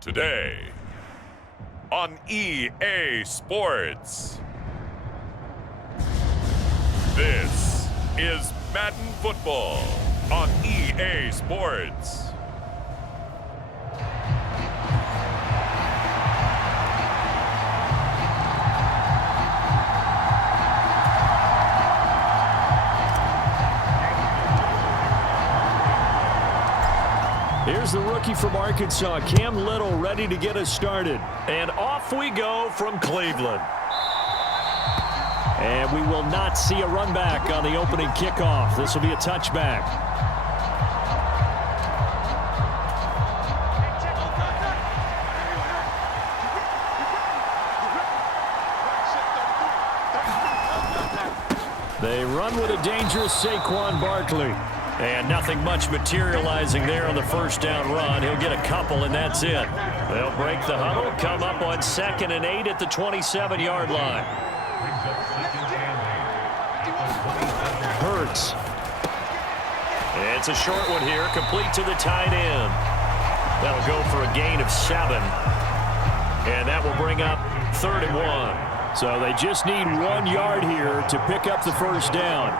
Today on EA Sports. This is Madden Football on EA Sports. Here's the rookie from Arkansas, Cam Little, ready to get us started. And off we go from Cleveland. And we will not see a run back on the opening kickoff. This will be a touchback. They run with a dangerous Saquon Barkley. And nothing much materializing there on the first down run. He'll get a couple, and that's it. They'll break the huddle, come up on 2nd and 8 at the 27-yard line. Hurts. It's a short one here, complete to the tight end. That'll go for a gain of 7. And that will bring up 3rd and 1. So they just need 1 yard here to pick up the first down.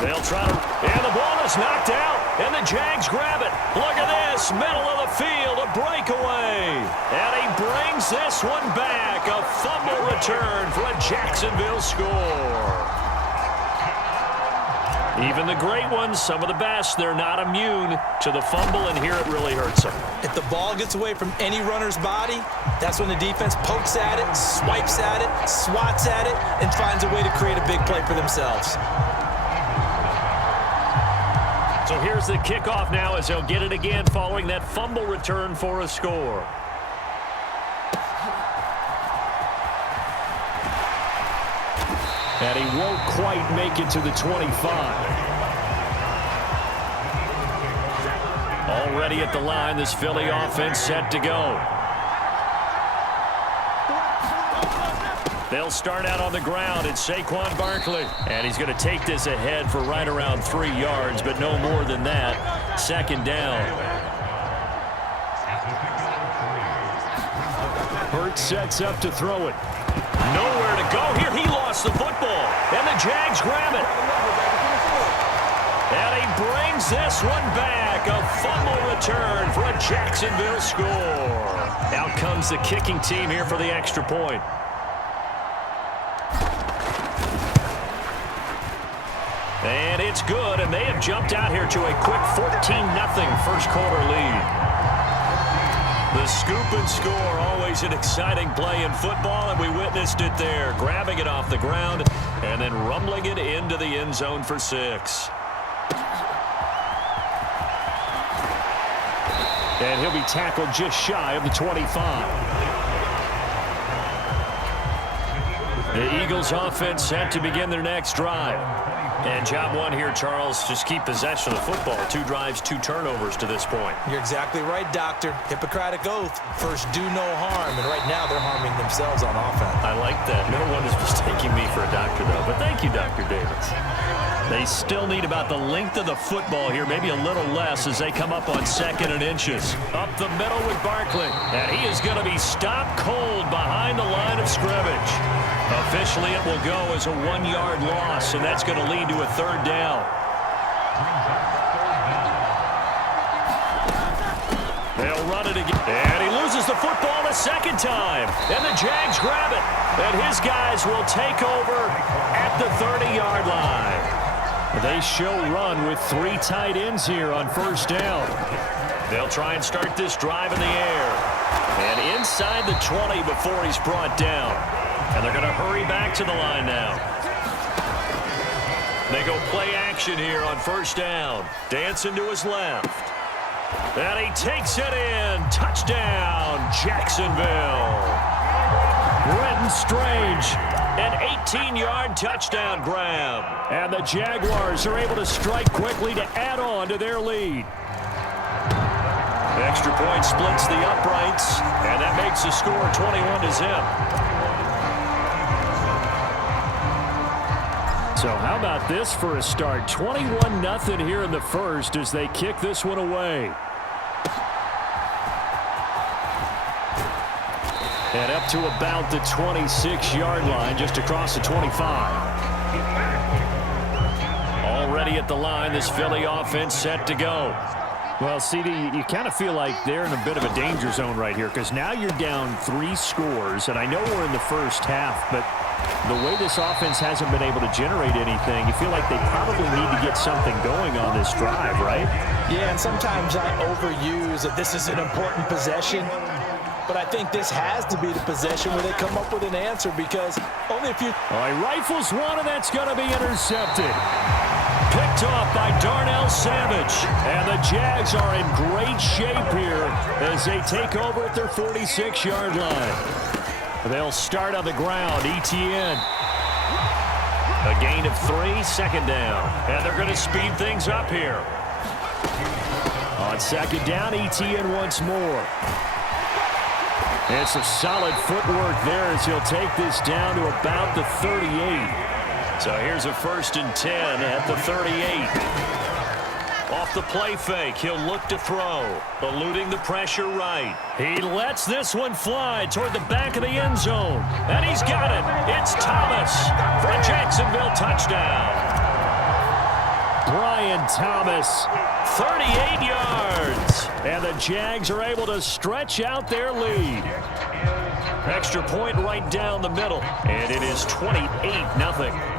They'll try to, and the ball is knocked out, and the Jags grab it. Look at this, middle of the field, a breakaway. And he brings this one back, a fumble return for a Jacksonville score. Even the great ones, some of the best, they're not immune to the fumble, and here it really hurts them. If the ball gets away from any runner's body, that's when the defense pokes at it, swipes at it, swats at it, and finds a way to create a big play for themselves. So here's the kickoff now as they'll get it again following that fumble return for a score. And he won't quite make it to the 25. Already at the line, this Philly offense set to go. They'll start out on the ground. It's Saquon Barkley. And he's going to take this ahead for right around 3 yards, but no more than that. 2nd down. Hurts sets up to throw it. Nowhere to go here. He lost the football. And the Jags grab it. And he brings this one back. A fumble return for a Jacksonville score. Out comes the kicking team here for the extra point. And it's good, and they have jumped out here to a quick 14-0 first quarter lead. The scoop and score, always an exciting play in football, and we witnessed it there, grabbing it off the ground and then rumbling it into the end zone for 6. And he'll be tackled just shy of the 25. The Eagles offense set to begin their next drive. And job one here, Charles, just keep possession of the football. 2 drives, 2 turnovers to this point. You're exactly right, Doctor. Hippocratic oath. First, do no harm. And right now, they're harming themselves on offense. I like that. No one is mistaking me for a doctor, though. But thank you, Dr. Davis. They still need about the length of the football here, maybe a little less as they come up on 2nd and inches. Up the middle with Barkley. And he is going to be stopped cold behind the line of scrimmage. Officially, it will go as a 1-yard loss, and that's going to lead to a 3rd down. They'll run it again. And he loses the football a 2nd time. And the Jags grab it. And his guys will take over at the 30-yard line. They show run with 3 tight ends here on 1st down. They'll try and start this drive in the air. And inside the 20 before he's brought down. And they're going to hurry back to the line now. They go play action here on 1st down. Dancing to his left. And he takes it in. Touchdown, Jacksonville. Brenton Strange. An 18-yard touchdown grab. And the Jaguars are able to strike quickly to add on to their lead. The extra point splits the uprights. And that makes the score 21-0. So how about this for a start? 21-0 here in the first as they kick this one away. And up to about the 26-yard line, just across the 25. Already at the line, this Philly offense set to go. Well, CD, you kind of feel like they're in a bit of a danger zone right here because now you're down 3 scores, and I know we're in the first half, but the way this offense hasn't been able to generate anything, you feel like they probably need to get something going on this drive, right? Yeah, and sometimes I overuse that this is an important possession, but I think this has to be the possession where they come up with an answer because only if you... All right, rifles one, and that's going to be intercepted. Picked off by Darnell Savage. And the Jags are in great shape here as they take over at their 46-yard line. They'll start on the ground. Etienne. A gain of 3, second down. And they're going to speed things up here. On second down, Etienne once more. It's a solid footwork there as he'll take this down to about the 38. So here's a 1st and 10 at the 38. Off the play fake, he'll look to throw, eluding the pressure right. He lets this one fly toward the back of the end zone, and he's got it. It's Thomas for a Jacksonville touchdown. Brian Thomas, 38 yards, and the Jags are able to stretch out their lead. Extra point right down the middle, and it is 28-0.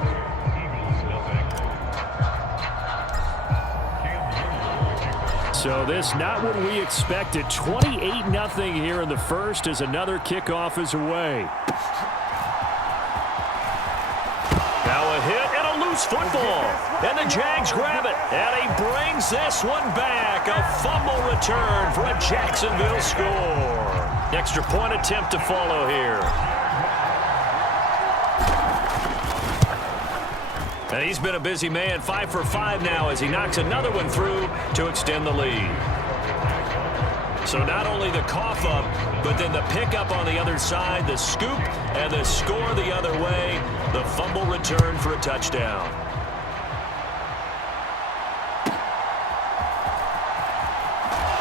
So this not what we expected. 28-0 here in the first as another kickoff is away. Now a hit and a loose football. And the Jags grab it. And he brings this one back. A fumble return for a Jacksonville score. Extra point attempt to follow here. And he's been a busy man, 5 for 5 now as he knocks another one through to extend the lead. So not only the cough up, but then the pickup on the other side, the scoop, and the score the other way, the fumble return for a touchdown.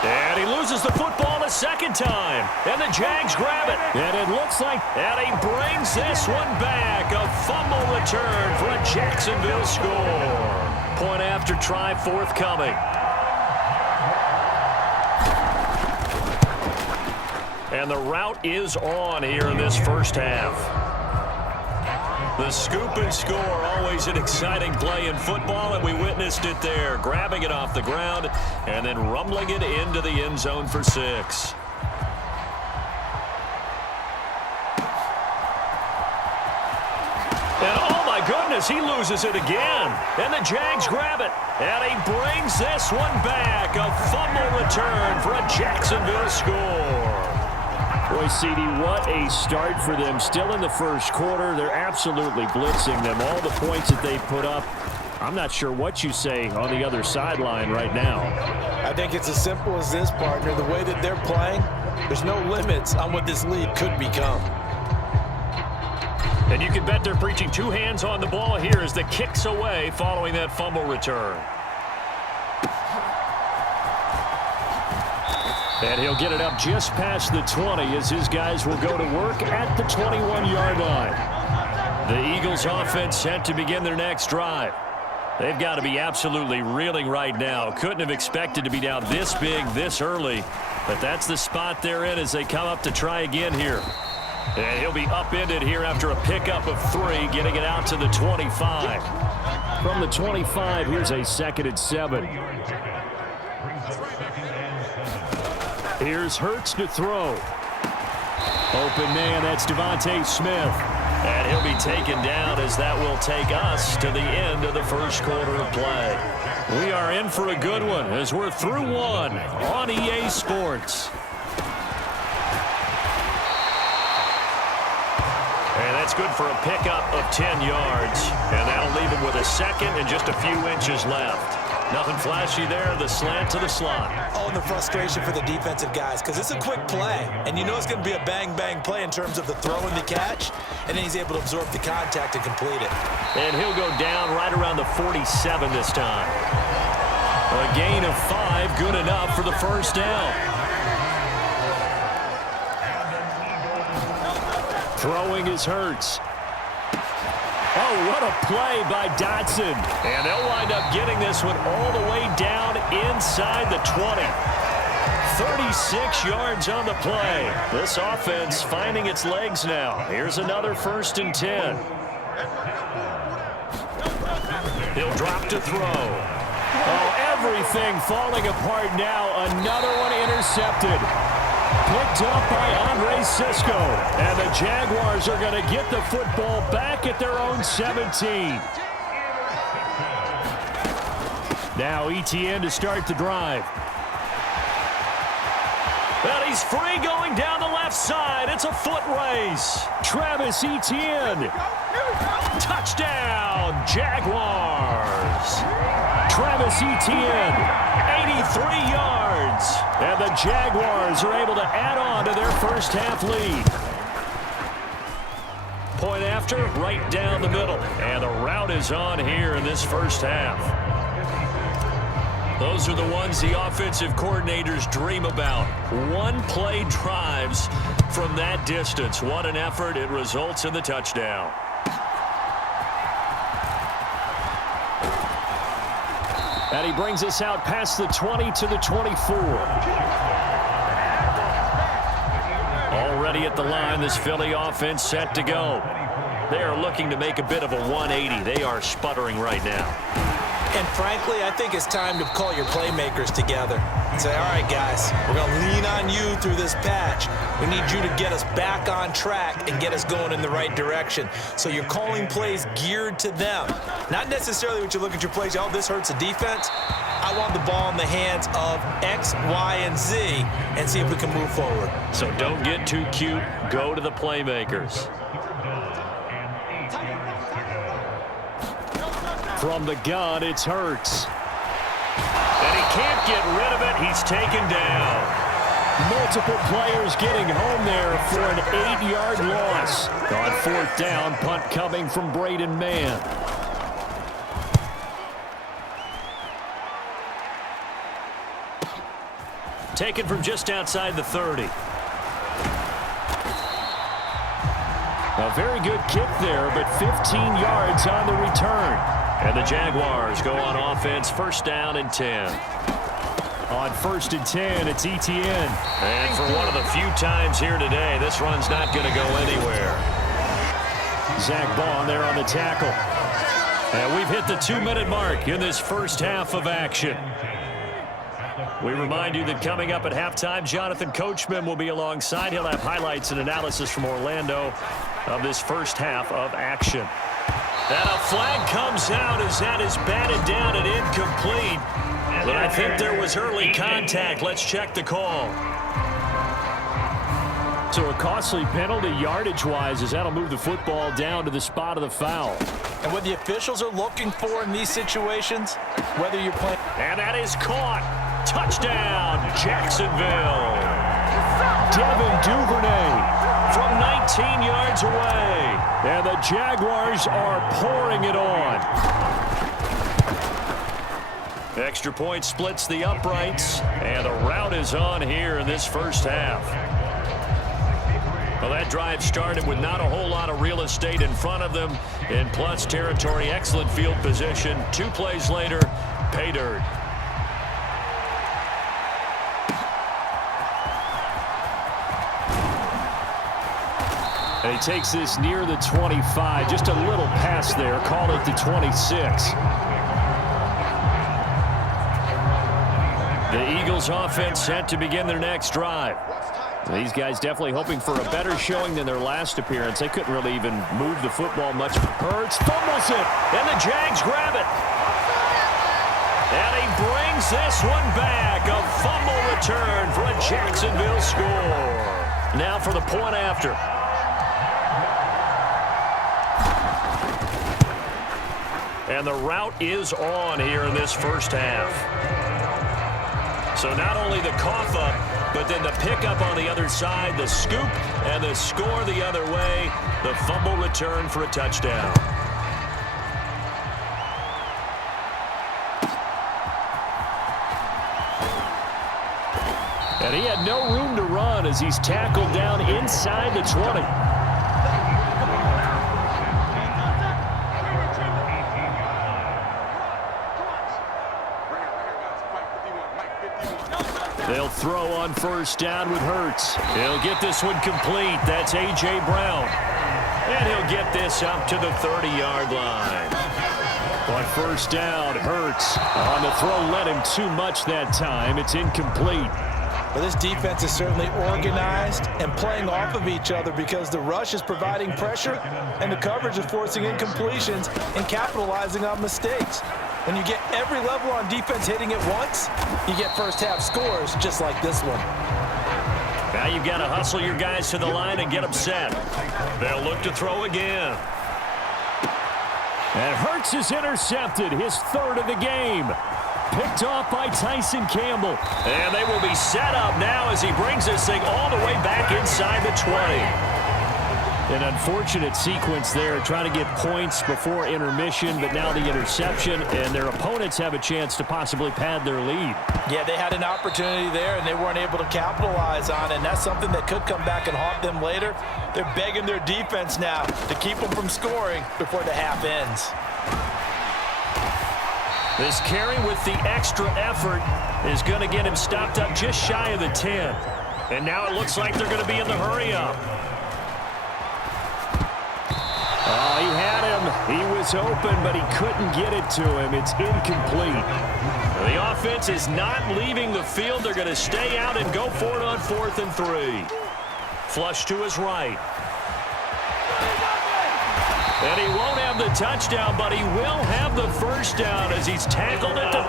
And he loses the football a second time. And the Jags grab it. And it looks like... And he brings this one back. A fumble return for a Jacksonville score. Point after try forthcoming. And the route is on here in this first half. The scoop and score, always an exciting play in football, and we witnessed it there, grabbing it off the ground and then rumbling it into the end zone for 6. And oh my goodness, he loses it again. And the Jags grab it, and he brings this one back. A fumble return for a Jacksonville score. Boy, CD, what a start for them. Still in the first quarter. They're absolutely blitzing them. All the points that they put up, I'm not sure what you say on the other sideline right now. I think it's as simple as this, partner. The way that they're playing, there's no limits on what this lead could become. And you can bet they're preaching 2 hands on the ball here as the kick's away following that fumble return. And he'll get it up just past the 20 as his guys will go to work at the 21-yard line. The Eagles offense set to begin their next drive. They've got to be absolutely reeling right now. Couldn't have expected to be down this big this early. But that's the spot they're in as they come up to try again here. And he'll be upended here after a pickup of 3, getting it out to the 25. From the 25, here's a 2nd and 7. Here's Hurts to throw. Open man, that's Devontae Smith. And he'll be taken down as that will take us to the end of the first quarter of play. We are in for a good one as we're through 1 on EA Sports. And that's good for a pickup of 10 yards. And that'll leave him with a 2nd and just a few inches left. Nothing flashy there, the slant to the slot. Oh, and the frustration for the defensive guys, because it's a quick play. And you know it's going to be a bang-bang play in terms of the throw and the catch, and then he's able to absorb the contact and complete it. And he'll go down right around the 47 this time. A gain of 5, good enough for the first down. Throwing is Hurts. Oh, what a play by Dotson. And they'll wind up getting this one all the way down inside the 20. 36 yards on the play. This offense finding its legs now. Here's another 1st and 10. He'll drop to throw. Oh, everything falling apart now. Another one intercepted. Picked up by Andre Cisco. And the Jaguars are going to get the football back at their own 17. Now Etienne to start the drive. And he's free going down the left side. It's a foot race. Travis Etienne. Touchdown, Jaguars. Travis Etienne, 83 yards. And the Jaguars are able to add on to their first half lead. Point after, right down the middle. And the route is on here in this first half. Those are the ones the offensive coordinators dream about. One-play drives from that distance. What an effort. It results in the touchdown. And he brings us out past the 20 to the 24. Already at the line, this Philly offense set to go. They are looking to make a bit of a 180. They are sputtering right now. And frankly, I think it's time to call your playmakers together and say, all right, guys, we're going to lean on you through this patch. We need you to get us back on track and get us going in the right direction. So you're calling plays geared to them. Not necessarily what you look at your plays, oh, this hurts the defense. I want the ball in the hands of X, Y, and Z and see if we can move forward. So don't get too cute. Go to the playmakers. From the gun, it's Hurts. And he can't get rid of it. He's taken down. Multiple players getting home there for an 8-yard loss. On 4th down, punt coming from Braden Mann. Taken from just outside the 30. A very good kick there, but 15 yards on the return. And the Jaguars go on offense, 1st down and 10. On 1st and 10, it's Etienne. And for one of the few times here today, this run's not going to go anywhere. Zach Bond there on the tackle. And we've hit the 2-minute mark in this first half of action. We remind you that coming up at halftime, Jonathan Coachman will be alongside. He'll have highlights and analysis from Orlando of this first half of action. And a flag comes out as that is batted down and incomplete. But I think there was early contact. Let's check the call. So a costly penalty yardage-wise as that'll move the football down to the spot of the foul. And what the officials are looking for in these situations, whether you're playing... And that is caught. Touchdown, Jacksonville. Devin Duvernay from 19 yards away. And the Jaguars are pouring it on. Extra point splits the uprights. And the route is on here in this first half. Well, that drive started with not a whole lot of real estate in front of them. In plus territory, excellent field position. 2 plays later, pay dirt. And he takes this near the 25. Just a little pass there. Call it the 26. The Eagles offense set to begin their next drive. These guys definitely hoping for a better showing than their last appearance. They couldn't really even move the football much. Hurts fumbles it, and the Jags grab it. And he brings this one back. A fumble return for a Jacksonville score. Now for the point after. And the route is on here in this first half. So not only the cough up, but then the pickup on the other side, the scoop, and the score the other way. The fumble return for a touchdown. And he had no room to run as he's tackled down inside the 20. They'll throw on first down with Hurts. He'll get this one complete. That's A.J. Brown. And he'll get this up to the 30-yard line. On first down, Hurts on the throw led him too much that time. It's incomplete. Well, this defense is certainly organized and playing off of each other because the rush is providing pressure and the coverage is forcing incompletions and capitalizing on mistakes. When you get every level on defense hitting at once, you get first-half scores just like this one. Now you've got to hustle your guys to the line and get them set. They'll look to throw again. And Hurts is intercepted, his third of the game. Picked off by Tyson Campbell. And they will be set up now as he brings this thing all the way back inside the 20. An unfortunate sequence there, trying to get points before intermission, but now the interception, and their opponents have a chance to possibly pad their lead. Yeah, they had an opportunity there, and they weren't able to capitalize on it, and that's something that could come back and haunt them later. They're begging their defense now to keep them from scoring before the half ends. This carry with the extra effort is going to get him stopped up just shy of the 10. And now it looks like they're going to be in the hurry-up. Oh, he had him. He was open, but he couldn't get it to him. It's incomplete. The offense is not leaving the field. They're going to stay out and go for it on 4th and 3. Flush to his right. And he won't have the touchdown, but he will have the first down as he's tackled at the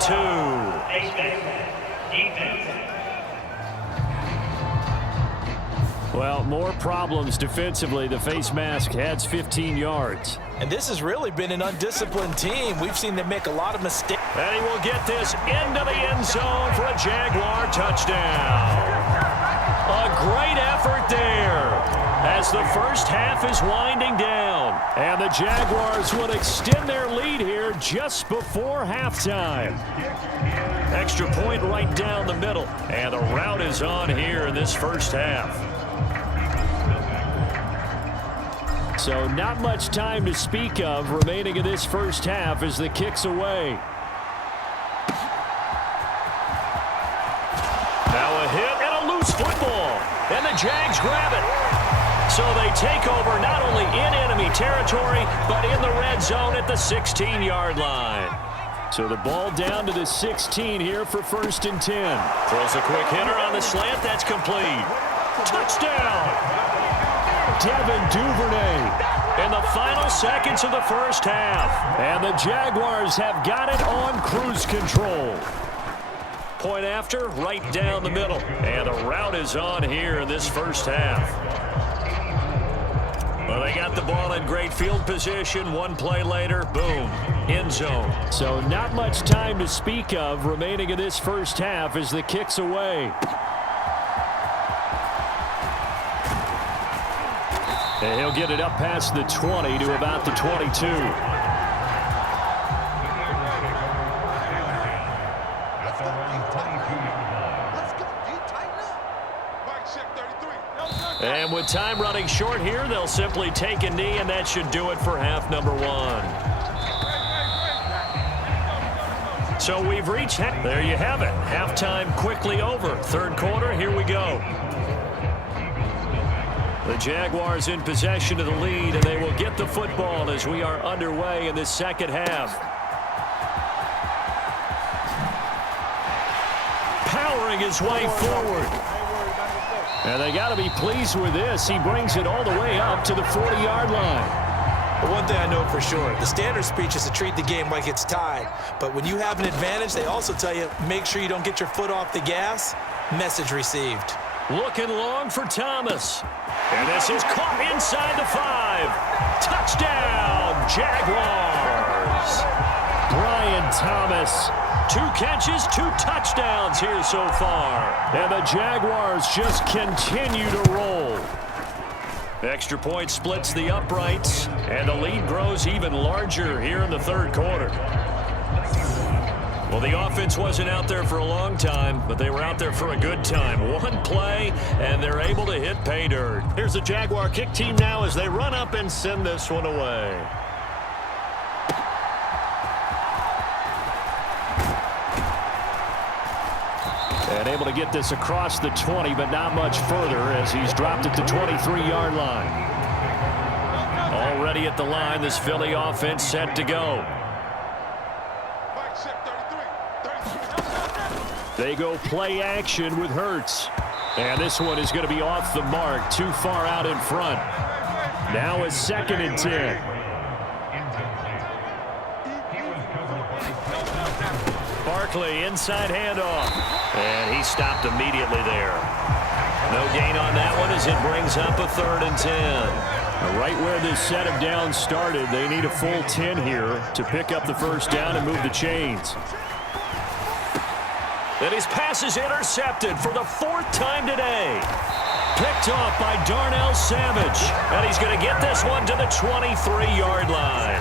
2. Well, more problems defensively. The face mask adds 15 yards. And this has really been an undisciplined team. We've seen them make a lot of mistakes. And he will get this into the end zone for a Jaguar touchdown. A great effort there as the first half is winding down. And the Jaguars will extend their lead here just before halftime. Extra point right down the middle. And the route is on here in this first half. So not much time to speak of remaining in this first half as the kick's away. Now a hit and a loose football. And the Jags grab it. So they take over not only in enemy territory, but in the red zone at the 16-yard line. So the ball down to the 16 here for 1st and 10. Throws a quick hitter on the slant. That's complete. Touchdown! Devin Duvernay in the final seconds of the first half. And the Jaguars have got it on cruise control. Point after, right down the middle. And the route is on here in this first half. Well, they got the ball in great field position. One play later, boom, end zone. So not much time to speak of remaining in this first half as the kick's away. And he'll get it up past the 20 to about the 22. And with time running short here, they'll simply take a knee, and that should do it for half number 1. So we've reached, there you have it. Halftime quickly over. Third quarter, here we go. The Jaguars in possession of the lead, and they will get the football as we are underway in this second half. Powering his way forward. And they got to be pleased with this. He brings it all the way up to the 40-yard line. Well, one thing I know for sure, the standard speech is to treat the game like it's tied. But when you have an advantage, they also tell you, make sure you don't get your foot off the gas. Message received. Looking long for Thomas. And this is caught inside the 5. Touchdown, Jaguars. Brian Thomas. 2 catches, 2 touchdowns here so far. And the Jaguars just continue to roll. Extra point splits the uprights, and the lead grows even larger here in the third quarter. Well, the offense wasn't out there for a long time, but they were out there for a good time. One play, and they're able to hit pay dirt. Here's the Jaguar kick team now as they run up and send this one away. And Able to get this across the 20, but not much further as he's dropped at the 23-yard line. Already at the line, this Philly offense set to go. They go play action with Hurts. And this one is going to be off the mark, too far out in front. Now it's 2nd and 10. Barkley, inside handoff. And he stopped immediately there. No gain on that one as it brings up a 3rd and 10. Right where this set of downs started, they need a full 10 here to pick up the first down and move the chains. And his pass is intercepted for the 4th time today. Picked off by Darnell Savage. And he's going to get this one to the 23-yard line.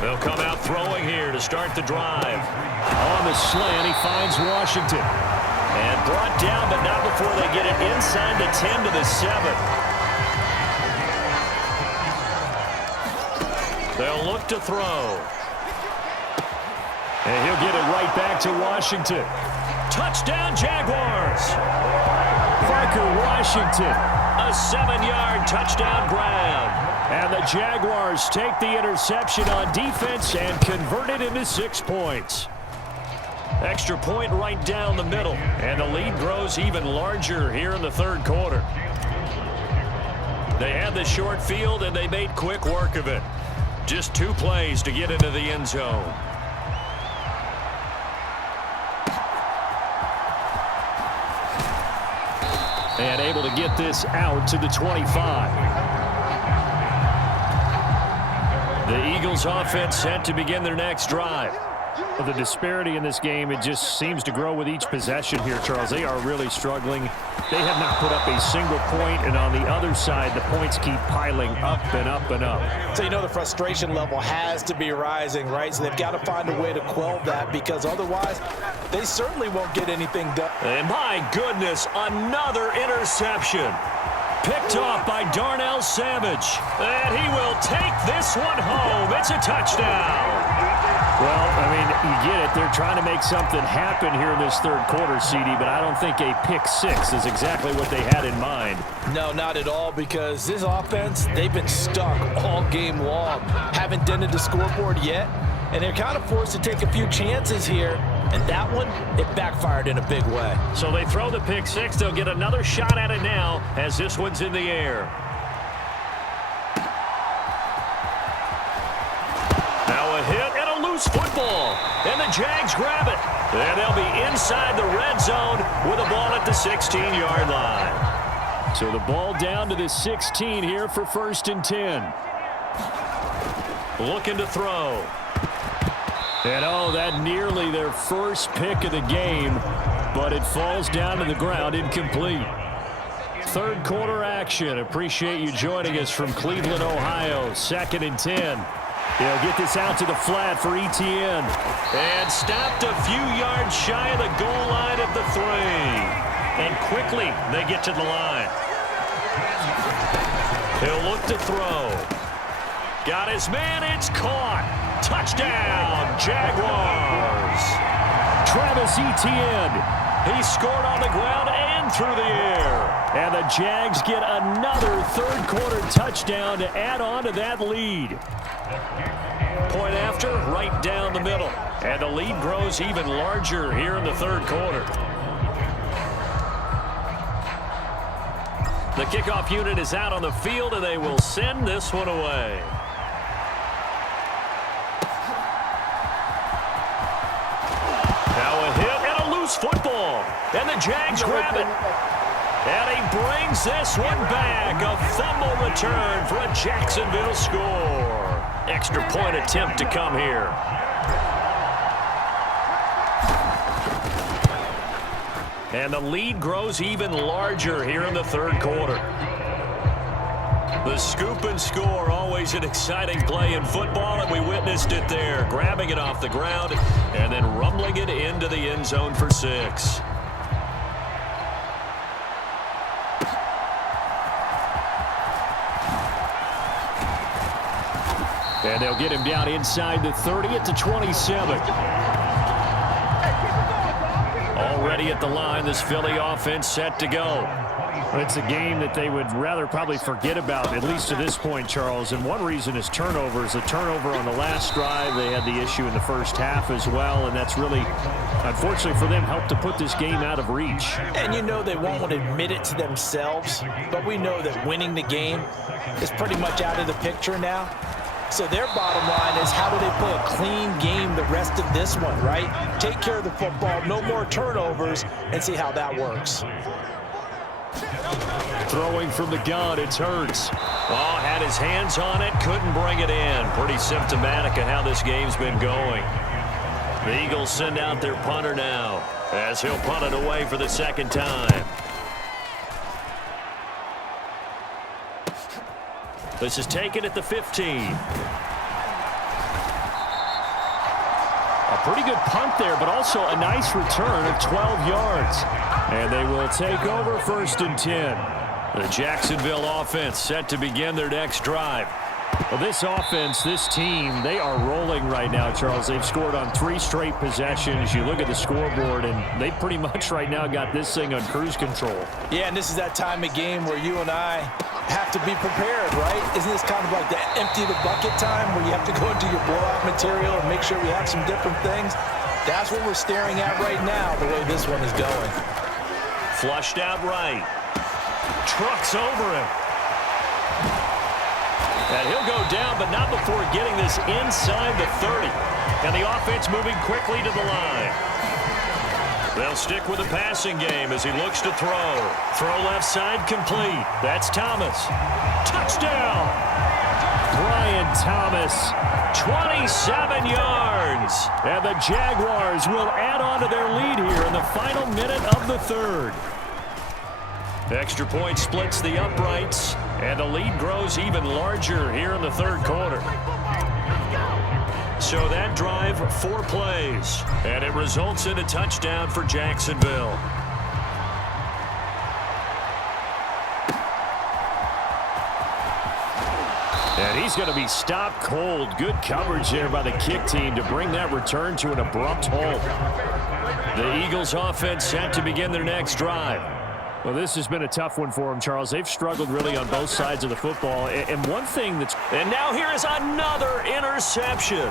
They'll come out throwing here to start the drive. On the slant, he finds Washington. And brought down, but not before they get it inside the 10 to the 7. They'll look to throw. And he'll get it right back to Washington. Touchdown, Jaguars. Parker Washington, a 7-yard touchdown grab. And the Jaguars take the interception on defense and convert it into 6 points. Extra point right down the middle. And the lead grows even larger here in the 3rd quarter. They had the short field, and they made quick work of it. Just 2 plays to get into the end zone. And able to get this out to the 25. The Eagles offense set to begin their next drive. Well, the disparity in this game, it just seems to grow with each possession here, Charles. They are really struggling. They have not put up a single point, and on the other side, the points keep piling up and up and up. So you know the frustration level has to be rising, right? So they've got to find a way to quell that, because otherwise they certainly won't get anything done. And my goodness, another interception. Picked off by Darnell Savage. And he will take this one home. It's a touchdown. Well, I mean, you get it. They're trying to make something happen here in this 3rd quarter, CD, but I don't think a pick 6 is exactly what they had in mind. No, not at all, because this offense, they've been stuck all game long. Haven't dented the scoreboard yet, and they're kind of forced to take a few chances here, and that one, it backfired in a big way. So they throw the pick 6. They'll get another shot at it now as this one's in the air. Now a hit and a loose football, and the Jags grab it. And they'll be inside the red zone with a ball at the 16-yard line. So the ball down to the 16 here for 1st and 10. Looking to throw. And oh, that nearly their first pick of the game, but it falls down to the ground incomplete. 3rd quarter action. Appreciate you joining us from Cleveland, Ohio. 2nd and 10. They'll get this out to the flat for Etienne. And stopped a few yards shy of the goal line at the 3. And quickly they get to the line. He'll look to throw. Got his man. It's caught. Touchdown, Jaguars. Travis Etienne. He scored on the ground and through the air. And the Jags get another 3rd quarter touchdown to add on to that lead. Point after, right down the middle. And the lead grows even larger here in the 3rd quarter. The kickoff unit is out on the field, and they will send this one away. Now a hit and a loose football. And the Jags grab it. And he brings this one back. A fumble return for a Jacksonville score. Extra point attempt to come here. And the lead grows even larger here in the 3rd quarter. The scoop and score, always an exciting play in football, and we witnessed it there. Grabbing it off the ground and then rumbling it into the end zone for 6. And And they'll get him down inside the 30 at the 27. Already at the line, this Philly offense set to go. It's a game that they would rather probably forget about, at least to this point, Charles. And one reason is turnovers. A turnover on the last drive. They had the issue in the first half as well, and that's really, unfortunately for them, helped to put this game out of reach. And you know they won't admit it to themselves, but we know that winning the game is pretty much out of the picture now. So their bottom line is, how do they play a clean game the rest of this one, right? Take care of the football, no more turnovers, and see how that works. Throwing from the gun, it's Hurts. Oh, had his hands on it, couldn't bring it in. Pretty symptomatic of how this game's been going. The Eagles send out their punter now, as he'll punt it away for the second time. This is taken at the 15. A pretty good punt there, but also a nice return of 12 yards. And they will take over 1st and 10. The Jacksonville offense set to begin their next drive. Well, this offense, this team, they are rolling right now, Charles. They've scored on 3 straight possessions. You look at the scoreboard, and they pretty much right now got this thing on cruise control. Yeah, and this is that time of game where you and I have to be prepared, right? Isn't this kind of like the empty the bucket time where you have to go into your blowout material and make sure we have some different things? That's what we're staring at right now, the way this one is going. Flushed out right. Trucks over him. And he'll go down, but not before getting this inside the 30. And the offense moving quickly to the line. They'll stick with the passing game as he looks to throw. Throw left side complete. That's Thomas. Touchdown! Brian Thomas, 27 yards. and the Jaguars will add on to their lead here in the final minute of the 3rd. Extra point splits the uprights, and the lead grows even larger here in the 3rd quarter. So that drive, 4 plays, and it results in a touchdown for Jacksonville. And he's going to be stopped cold. Good coverage there by the kick team to bring that return to an abrupt halt. The Eagles offense set to begin their next drive. Well, this has been a tough one for them, Charles. They've struggled really on both sides of the football. And one thing that's... And now here is another interception.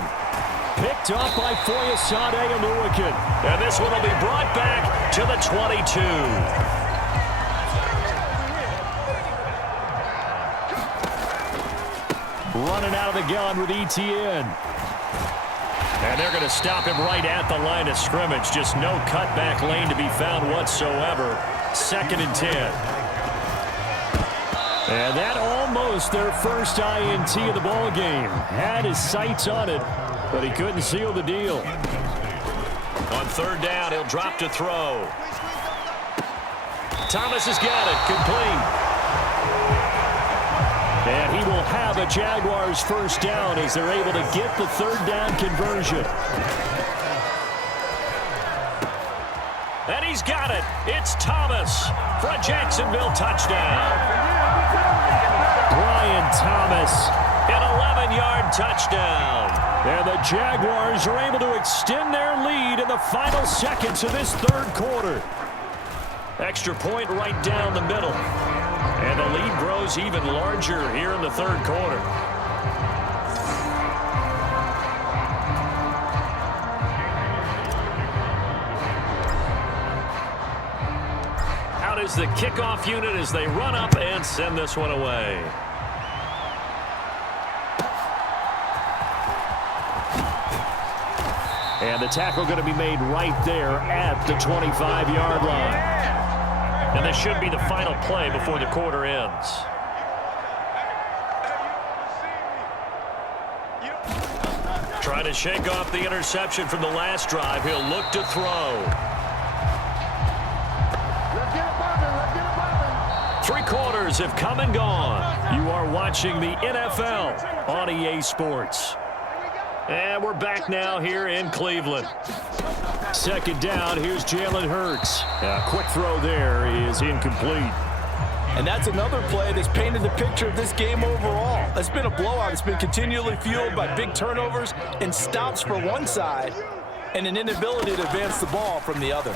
Picked up by Foyesade Oluwakin. And this one will be brought back to the 22. Running out of the gun with ETN. And they're going to stop him right at the line of scrimmage. Just no cutback lane to be found whatsoever. 2nd and 10. And that almost their first INT of the ball game. Had his sights on it, but he couldn't seal the deal. On 3rd down, he'll drop to throw. Thomas has got it. Complete. And he will have a Jaguars first down as they're able to get the 3rd down conversion. And he's got it. It's Thomas for a Jacksonville touchdown. Brian Thomas. An 11-yard touchdown. And the Jaguars are able to extend their lead in the final seconds of this 3rd quarter. Extra point right down the middle. And the lead grows even larger here in the 3rd quarter. Out is the kickoff unit as they run up and send this one away. And the tackle going to be made right there at the 25-yard line. And this should be the final play before the quarter ends. Trying to shake off the interception from the last drive. He'll look to throw. 3 quarters have come and gone. You are watching the NFL on EA Sports. And we're back now here in Cleveland. 2nd down, here's Jalen Hurts. A quick throw there is incomplete. And that's another play that's painted the picture of this game overall. It's been a blowout. It's been continually fueled by big turnovers and stops for one side and an inability to advance the ball from the other.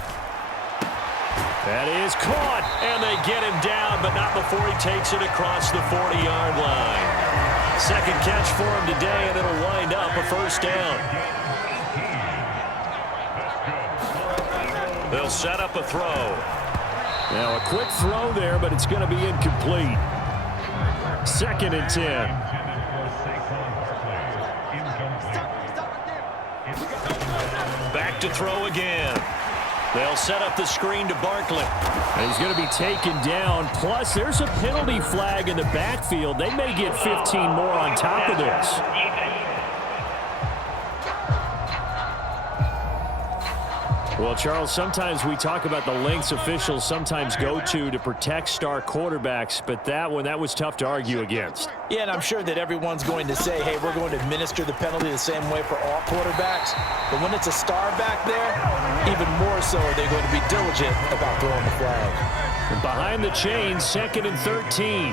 That is caught, and they get him down, but not before he takes it across the 40-yard line. Second catch for him today, and it'll wind up a first down. They'll set up a throw. Now a quick throw there, but it's going to be incomplete. 2nd and 10. Back to throw again. They'll set up the screen to Barkley. And he's going to be taken down. Plus, there's a penalty flag in the backfield. They may get 15 more on top of this. Well, Charles, sometimes we talk about the lengths officials sometimes go to protect star quarterbacks, but that one, that was tough to argue against. Yeah, and I'm sure that everyone's going to say, hey, we're going to administer the penalty the same way for all quarterbacks. But when it's a star back there, even more so are they going to be diligent about throwing the flag. And behind the chains, 2nd and 13.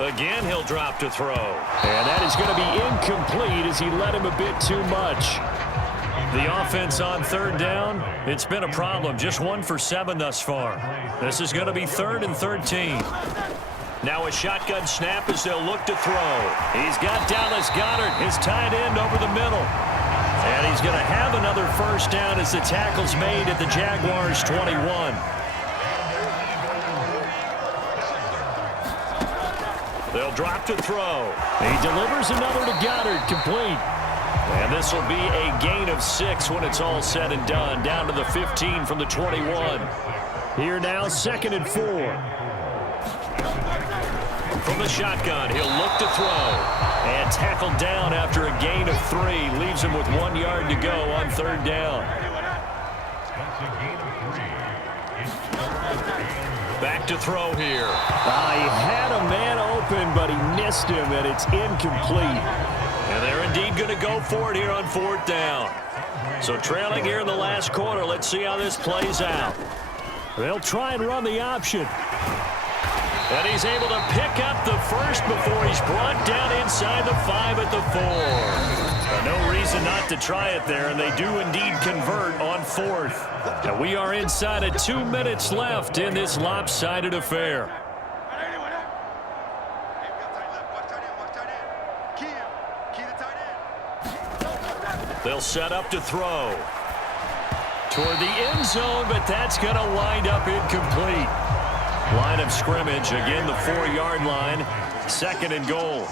Again, he'll drop to throw. And that is going to be incomplete as he led him a bit too much. The offense on 3rd down, it's been a problem. Just 1 for 7 thus far. This is going to be 3rd and 13. Now a shotgun snap as they'll look to throw. He's got Dallas Goedert, his tight end, over the middle. And he's going to have another first down as the tackle's made at the Jaguars' 21. They'll drop to throw. He delivers another to Goedert, complete. And this will be a gain of 6 when it's all said and done. Down to the 15 from the 21. Here now, 2nd and 4. From the shotgun, he'll look to throw. And tackled down after a gain of 3. Leaves him with 1 yard to go on 3rd down. Back to throw here. He had a man open, but he missed him, and it's incomplete. And they're indeed going to go for it here on 4th down. So trailing here in the last quarter, let's see how this plays out. They'll try and run the option. And he's able to pick up the first before he's brought down inside the 5 at the 4. No reason not to try it there, and they do indeed convert on 4th. And we are inside of 2 minutes left in this lopsided affair. They'll set up to throw. Toward the end zone, but that's going to wind up incomplete. Line of scrimmage, again the 4-yard line. 2nd and goal.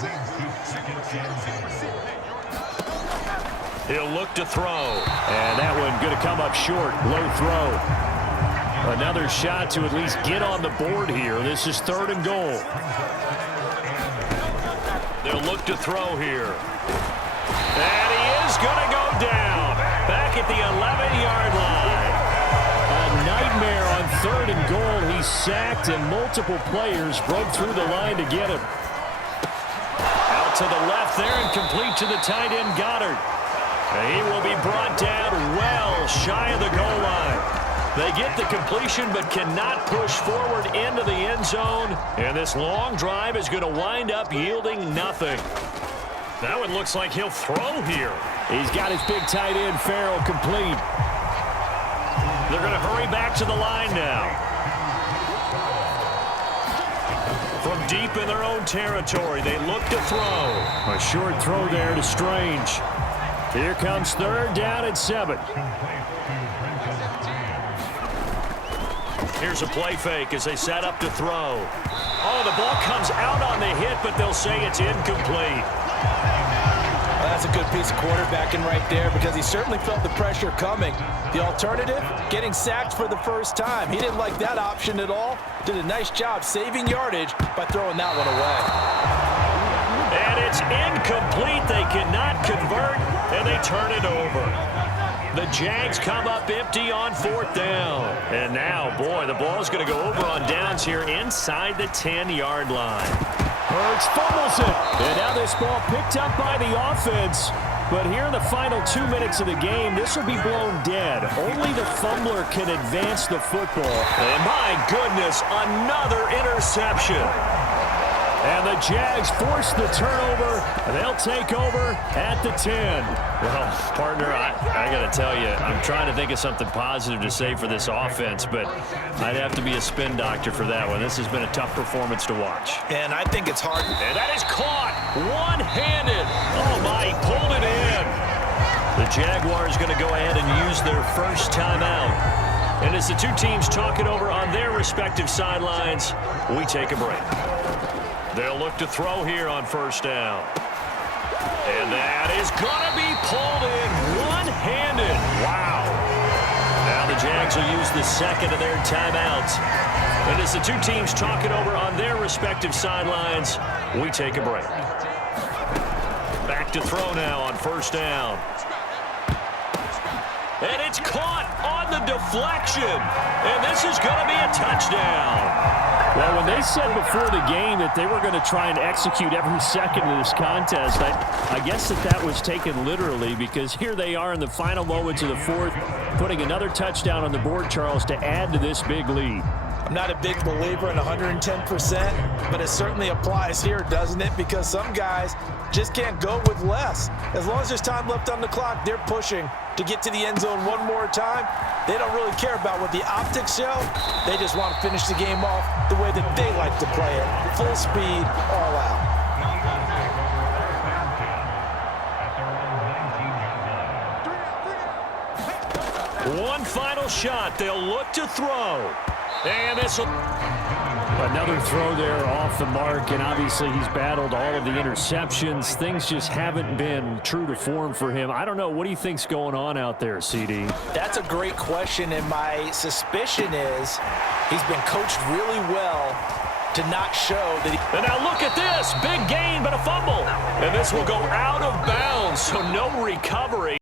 He'll look to throw. And that one going to come up short. Low throw. Another shot to at least get on the board here. This is 3rd and goal. They'll look to throw here. And he is going to go down. Back at the 11-yard line. A nightmare on 3rd and goal. He's sacked, and multiple players broke through the line to get him. Out to the left there and complete to the tight end, Goedert. He will be brought down well shy of the goal line. They get the completion but cannot push forward into the end zone. And this long drive is going to wind up yielding nothing. That one looks like he'll throw here. He's got his big tight end, Farrell, complete. They're going to hurry back to the line now. From deep in their own territory, they look to throw. A short throw there to Strange. Here comes 3rd down and 7. Here's a play fake as they set up to throw. Oh, the ball comes out on the hit, but they'll say it's incomplete. Well, that's a good piece of quarterbacking right there because he certainly felt the pressure coming. The alternative, getting sacked for the first time. He didn't like that option at all. Did a nice job saving yardage by throwing that one away. And it's incomplete. They cannot convert, and they turn it over. The Jags come up empty on 4th down. And now, boy, the ball's going to go over on downs here inside the 10-yard line. Hurts fumbles it. And now this ball picked up by the offense. But here in the final 2 minutes of the game, this will be blown dead. Only the fumbler can advance the football. And my goodness, another interception. And the Jags force the turnover, and they'll take over at the 10. Well, partner, I got to tell you, I'm trying to think of something positive to say for this offense, but I'd have to be a spin doctor for that one. This has been a tough performance to watch. And I think it's hard. And that is caught one-handed. Oh, my, he pulled it in. The Jaguars going to go ahead and use their first timeout. And as the two teams talk it over on their respective sidelines, we take a break. They'll look to throw here on first down. And that is going to be pulled in one-handed. Wow. Now the Jags will use the second of their timeouts. And as the two teams talk it over on their respective sidelines, we take a break. Back to throw now on first down. And it's caught on the deflection. And this is going to be a touchdown. Well, when they said before the game that they were going to try and execute every second of this contest, I guess that was taken literally, because here they are in the final moments of the fourth, putting another touchdown on the board, Charles, to add to this big lead. I'm not a big believer in 110%, but it certainly applies here, doesn't it? Because some guys just can't go with less. As long as there's time left on the clock, they're pushing to get to the end zone one more time. They don't really care about what the optics show. They just want to finish the game off the way that they like to play it. Full speed, all out. One final shot. They'll look to throw. And this will... Another throw there off the mark, and obviously he's battled all of the interceptions. Things just haven't been true to form for him. I don't know. What do you think's going on out there, CD? That's a great question, and my suspicion is he's been coached really well to not show that he... And now look at this. Big gain, but a fumble. And this will go out of bounds, so no recovery.